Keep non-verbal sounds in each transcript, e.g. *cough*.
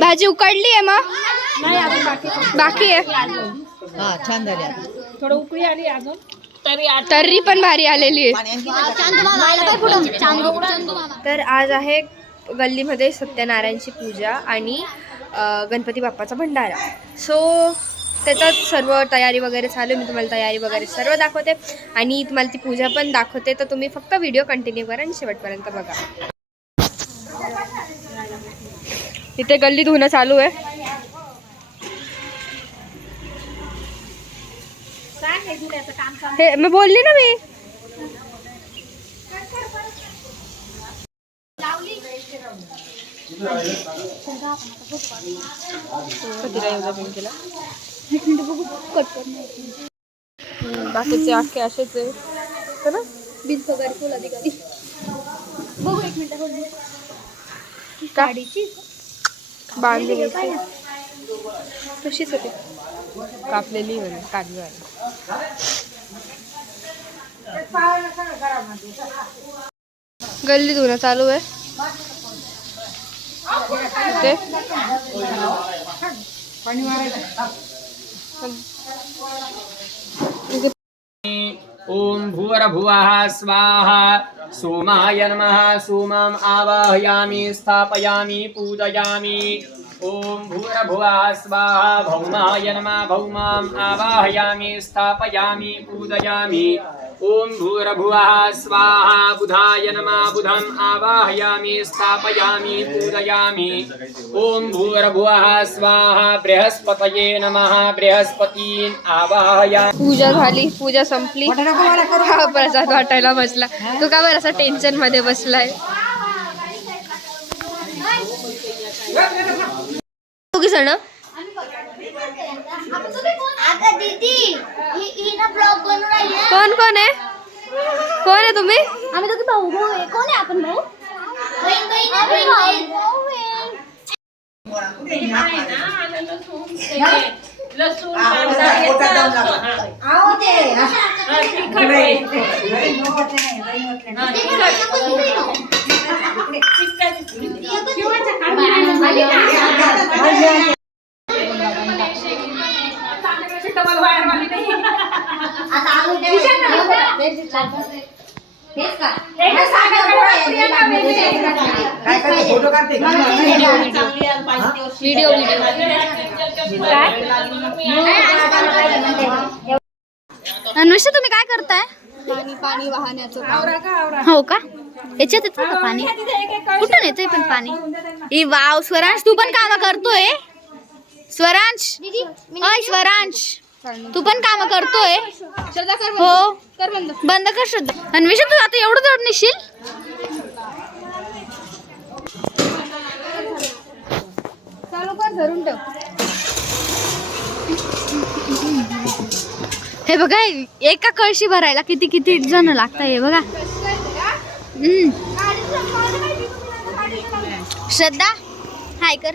भाजी उकडली आहे मग? बाकी आहे? हा छान झाली थोडं उकळी आली अजून. तर्री पण भारी आलेली आहे. तर आज आहे गल्लीमध्ये सत्यनारायणची पूजा आणि गणपती बाप्पाचा भंडारा. सो त्याच्यात सर्व तयारी वगैरे चालू. मी तुम्हाला तयारी वगैरे सर्व दाखवते. आणि तुम्हाला ती पूजा पण दाखवते. तर तुम्ही फक्त व्हिडिओ कंटिन्यू करा आणि शेवटपर्यंत बघा. इथे गल्ली धुणं चालू आहे हे मी बोलली ना मी बाकीचे अख्खे असेच आहे ना बिल पगार फुल अधिकारी बघू एक मिनिट गाडीची बांधलेली तशीच होती. कापलेली म्हणे काढली गल्ली धुणं चालू आहे. ते? ॐ भूरभुवः स्वाहा। सोमाय नमः सोमम् आवाहयामि स्थापयामि पूजयामि। ॐ भूर्भुवः स्वाहा भौमाय नमः भौमाम् आवाहयामि स्थापयामि पूजयामि। ॐ भूर्भुवः स्वाहा बुधाय नमः बुधम् आवाहयामि स्थापयामि पूजयामि। ॐ भूर्भुवः स्वाहा बृहस्पतये नमः बृहस्पतीन् आवाहयामि। पूजा झाली पूजा संपली. हा प्रसाद वाटायला बसला. तू का बरं असा टेन्शनमध्ये बसलाय? ना कोण कोण आहे? कोण आहे तुम्ही? आम्ही दोघे भाऊ भाऊ आहे. कोण आहे आपण भाऊ. लसूण कांदा घेतला असतो. हा. हा, तिखट आहे. हा, तिखट. तिखट. डबल वायर वाली नाही. ना. फोटो काढते व्हिडिओ अन्वेषा तुम्ही काय करताय? पाणी पाणी वाहण्याचं हो का? याच्यात येतं का पाणी? कुठून येतंय पण पाणी? ई वाव स्वरांश तू पण काम करतोय? स्वरांश? अय स्वरांश. तू पण काम करतोय? हो. बंद. कर श्रद्धा. अन्वेषा तू आता एवढं जड नेशील? धरून ठेव. हे बघा एका कळशी भरायला किती किती जण लागत हे बघा. श्रद्धा हाय कर.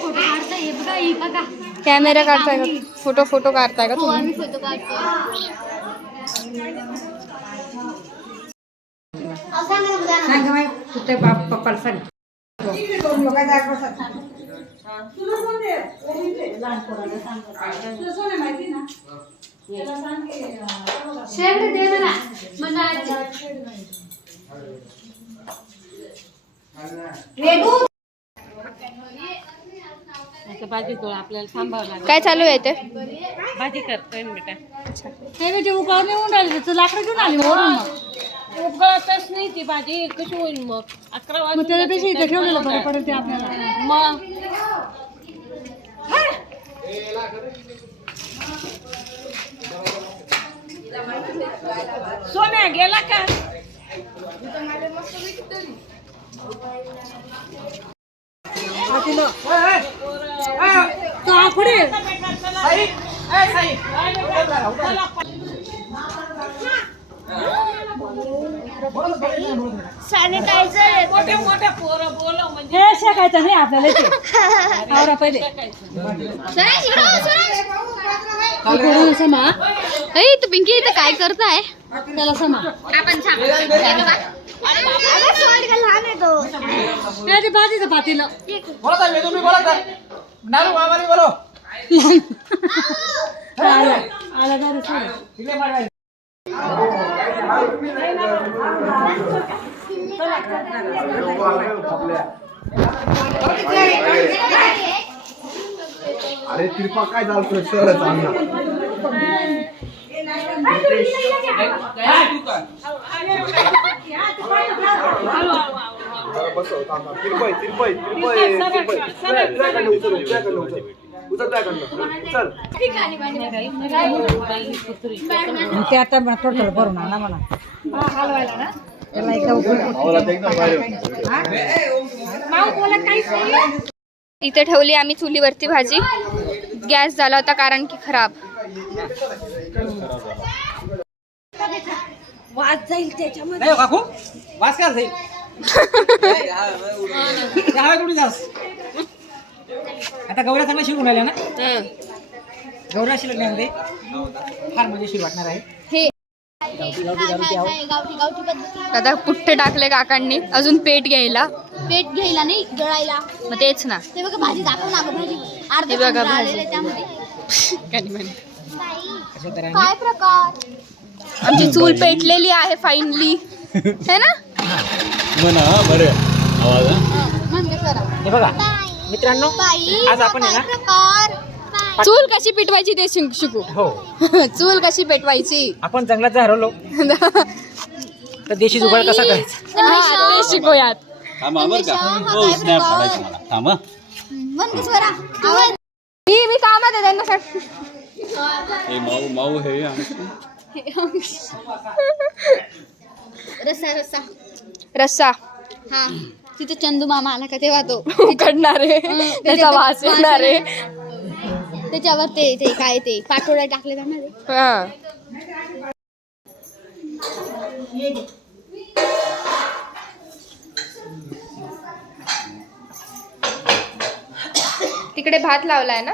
फोटो हे बघा हे बघा. कॅमेरा काढताय का? फोटो फोटो काढताय का हो तुम्ही आम्ही फोटो काढतो. शेवट दे मला भाजी तो आपल्याला थांबावं लागेल. काय चालू आहे ते? भाजी करतोय ना बेटा. हे म्हणजे उगाव नाही आली त्याचं लाकडं घेऊन आली वरून उगवतच नाही ती भाजी. कशी होईल मग? अकरा वाजता त्याच्यापेक्षा इथे ठेवलेलं बरं. पडेल ते आपल्याला. मग? सोन्या गेला का? पुढे. मोठे मोठे पोरं बोलव म्हणजे. हे शेकायचं नाही आपल्याला ते *laughs* आवरा पहिले. इकडून समा. अरे तू पिंकी इथे काय करताय? त्याला समा. आपण आहे आला आला अरे तिरपा काय झालं शहरात चांगला बसव थांबा तिरपय तिरपय तिरपय तिरपय उचल उचल ते आता मला भरून त्याला इथे ठेवली आम्ही चुलीवरती भाजी. गॅस झाला होता कारण की खराब. नाही हो, काकू. वास काय जाईल? *laughs* आता गौऱ्या चांगल्या शिरून राहिल्या ना? गौऱ्या शिरल्या मध्ये फार मजेशीर वाटणार आहे. हे. गावठी गावठी पद्धती आता पुट्टे टाकले काकांनी. अजून पेट घ्यायला. पेट घ्यायला नाही जळायला. मग तेच ना. ते बघा भाजी दाखव ना गं भाजी. अर्ध हे बघा भाजी. त्यामध्ये. अशा तऱ्हेने? काय प्रकार? आमची चूल पेटलेली आहे फाईनली है ना? म्हणजे करा. हे बघा. मित्रांनो आज आपण आहे ना प्रकार. चूल कशी पेटवायची ते शिक- हो. *laughs* चूल कशी पेटवायची? आपण जंगलात हरवलो तर देशी जुगाड कसा करायचा? हा, ते शिकूयात. हो मी मी कामात आहे त्यांना सांग. हे माऊ माऊ हे आणि रसा रसा रस्सा. हा. तिथे चंदू मामा आला का तेव्हा तो. *laughs* उकडणार. आहे त्याचा वास येणार. आहे त्याच्यावर ते ते काय ते पाठोळ्या टाकले जाणार आहे. हा. तिकडे भात लावलाय ना?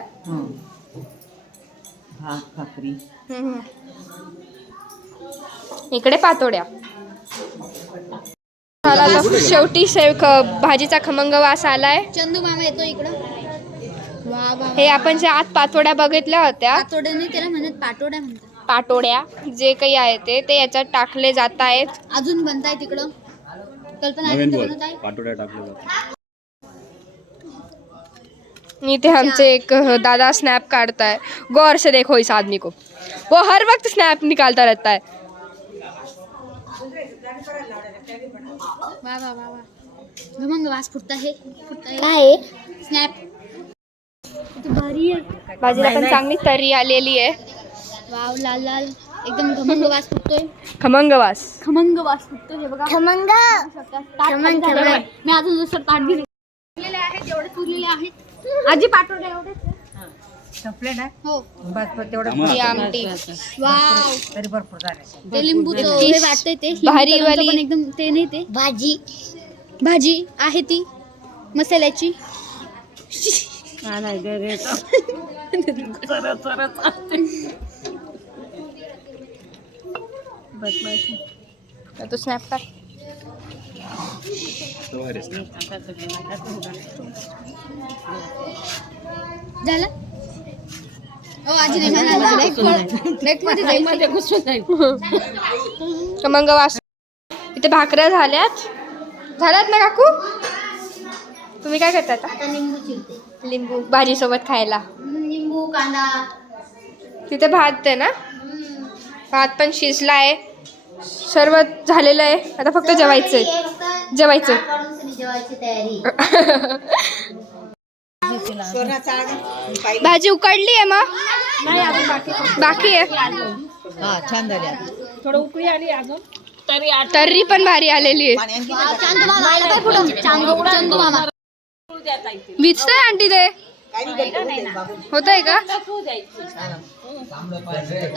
हम्म. इकडे पातोड्या. तर शेवटी शेव ख- भाजीचा खमंग वास आलाय. चंदू मामा येतो इकडं. वा वा हे आपण जे आत पातोड्या बघितल्या होत्या. पातोड्या नाही त्याला म्हणत पाटोड्या म्हणतात. पाटोड्या जे काही आहे ते ते याच्यात टाकले जात आहेत. अजून बनताय तिकडं. कल्पना नवीन अजून बोल. बनत आहे पाटोड्या टाकल्या जातात. इथे हमसे एक दादा स्नैप काटता है गौर से देखो इस आदमी को. वो हर वक्त स्नैप निकालता रहता है. वा वा वा. वा खमंग वास फुटता है. फुटता है काय स्नॅप भारी आहे. भाजीला पण चांगली तरी आलेली आहे. वाव लाल लाल. एकदम खमंग वास फुटतोय. खमंग वास. खमंग वास फुटतोय हे बघा. खमंग. खमंग मी अजून दुसरं ताट घेतले उरलेले आहेत जेवढे उरलेले आहेत आजी पाठवले एवढेच आहे. संपले ना? हो. बस बस तेवढं थांबा. ही आमटी. वाव. तरी भरपूर झाले ते लिंबूचं हे वाटतंय ते भारी वाली. पण एकदम ते नाही ते. भाजी. भाजी आहे ती. मसाल्याची. नाही दे रे *laughs* तू स्नॅप टाक. तो भारी snap. झालं? घुसून जाईल. *laughs* खमंग वास इथे भाकऱ्या झाल्यात. झाल्यात ना काकू? तुम्ही काय करता आता? लिंबू चिरते. लिंबू भाजी सोबत खायला लिंबू कांदा. तिथे भात आहे ना? भात पण शिजला आहे. सर्व झालेलं आहे. आता फक्त जेवायचंय. जेवायचं जेवायची तयारी. *laughs* भाजी उकडली आहे मग? बाकी आहे. हा छान झाली आता. थोडं उकळी आली अजून. तरी तर्री पण भारी आलेली आहे. विचतंय आंटी ते? होत आहे का?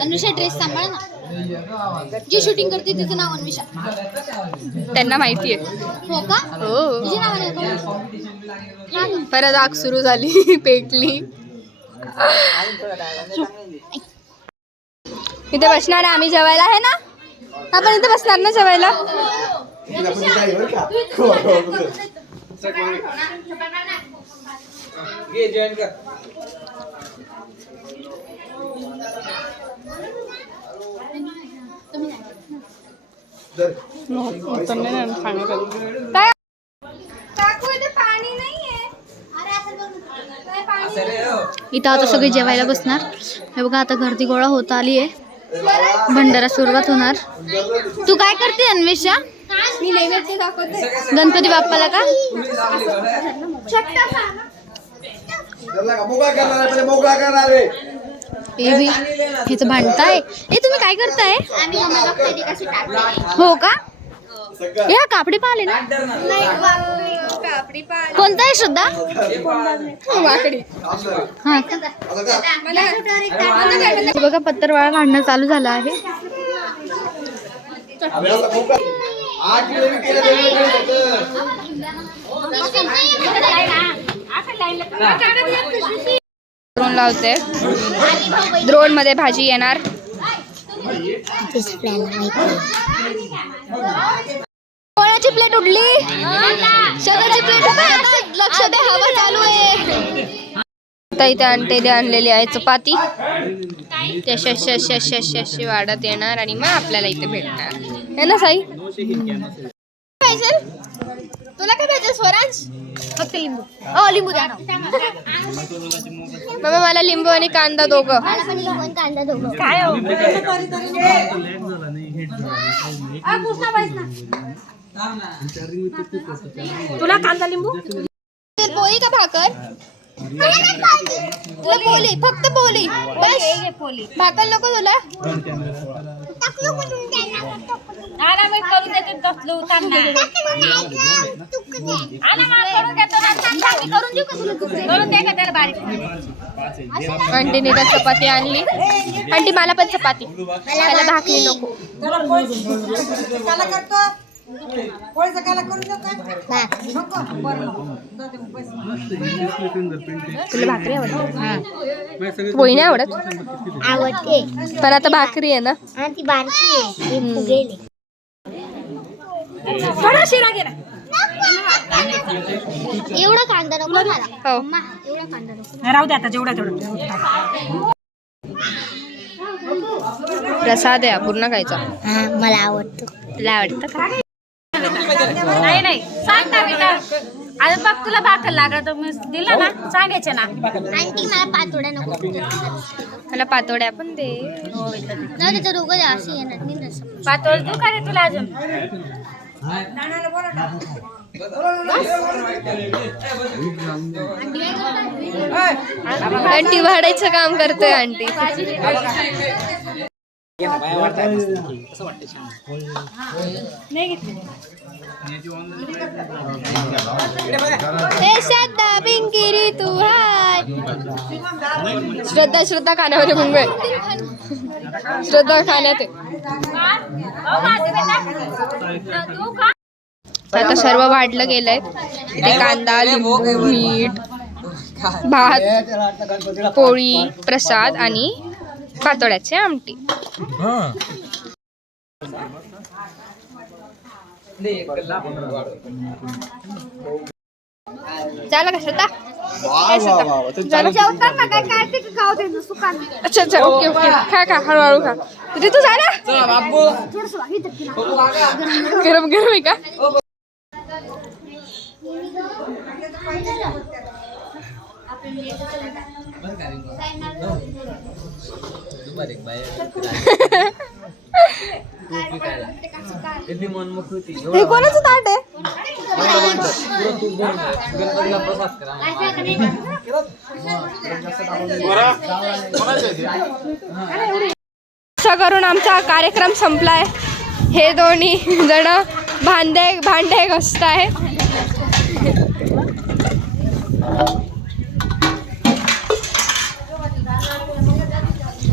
अन्विषा ड्रेस सांभाळ ना. जी शूटिंग करते तिचं नाव अन्विषा. त्यांना माहिती आहे. हो का? हो. तुझे नाव? परत आग सुरू झाली *laughs* पेटली. इथे बसणार आहे आम्ही जेवायला आहे ना? आपण इथे बसणार ना जेवायला. काय काकू इथे पाणी नाहीये इथं आता सगळे जेवायला बसणार. हे बघा आता गर्दी गोळा होत आली आहे. भंडारा सुरुवात होणार. तू काय करते अन्वेषा? गणपती बाप्पाला का? धरला का? मोकळा करणार आहे, पहिले मोकळा करणार आहे. हे भांडताय. ए तुम्ही काय करताय? हो का. या कापडी पाहिले ना? कापडी कोणता आहे श्रद्धा? वाकडी. हा. बघा पत्तरवाळा काढणं चालू झालं आहे. द्रोण लावते. द्रोणमध्ये भाजी येणार. कोणाची प्लेट उडली. सगळ्याची प्लेट लक्ष द्या हवा चालू आहे. आता इथे आणते ते आणलेली आहे चपाती. ते अशी अशी अशी अशी अशी अशी वाढत येणार आणि मग आपल्याला इथे भेटणार. है ना साई? पाहिजे. तुला काय पाहिजे स्वराज? फक्त लिंबू. हो लिंबू द्या ना बाबा मला लिंबू आणि कांदा दोघं. काय हो? तुला कांदा लिंबू? पोळी का भाकर? तुला पोळी फक्त पोळी. बस. भाकर नको तुला. आला मी करून देते दसलो उतारना आला मला करून देतो ना. सांगा, मी करून देऊ का तुला तुकडे? करून दे का त्याला बारीक? आंटीने तर चपाती आणली. आंटी मला पण चपाती. त्याला भाकरी. नको. तुला भाकरी आवडते? पोळी नाही आवडत? आवडते. पण आता भाकरी आहे ना? आणि ती बारकी आहे. ही फुगेली. थोडा शिरा गेला एवढा कांदा नको मला. हो. एवढा कांदा नको. राहू दे आता जेवढा तेवढा. प्रसाद आहे पूर्ण खायचा. हा मला आवडतो. तुला आवडतं का? नाही नाही. सांग ना बेटा आता बघ तुला भाकर लागत तर मी दिला ना. सांगायचे ना. आणखी मला पातोड्या नको. मला पातोड्या पण दे. दोघं अशी येणार. नाही रस्सा. पातोळ तू का रे तुला अजून? आंटी वाढायचं काम करतोय आंटी. देशात श्रद्धा पिंकिरी तू हाय श्रद्धा श्रद्धा खाण्यामध्ये मुंबई श्रद्धा खाण्यात आता सर्व वाढलं गेलंय. इथे कांदा लिंबू मीठ भात पोळी प्रसाद आणि पातोड्याचे आमटी झालं का श्रद्धा वा, वा, वा, वा. ते चालू- अच्छा अच्छा ओके ओके खा खा हळूहळू खा तुझे तू झाला गरम गरम आहे का हे कोणाचं ताट आहे? करून आमचा कार्यक्रम संपलाय. हे दोन्ही जण भांडे भांडे घसत आहे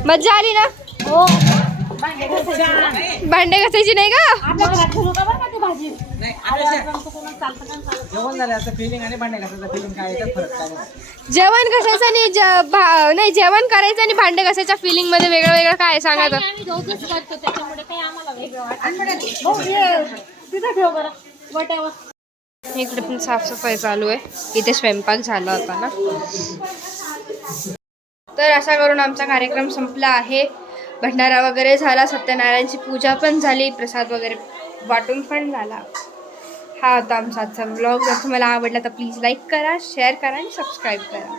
मज्जा आली ना? भांडे घासायची नाही का? जेवण झालं असं फिलिंग आणि भांडे घासायचं. जेवण आणि ज- भा- नाही जेवण करायचं आणि भांडे घासायच्या फिलिंगमध्ये वेगळं वेगळं काय आहे सांगा तर. आम्ही दोघंच करतो त्याच्यामुळे काही आम्हाला वेगळं वाटत भाऊ, हे तिथं ठेव बरं वाट्यावर. इकडे पण साफसफाई चालू आहे. इथे स्वयंपाक झाला होता ना. तर असा करून आमचा कार्यक्रम संपला आहे. भंडारा वगैरे झाला सत्यनारायणची पूजा पण झाली प्रसाद वगैरे वाटून पण झाला. हा होता आमचा आजचा ब्लॉग जर तुम्हाला आवडला तर प्लीज लाईक करा शेअर करा आणि सबस्क्राईब करा.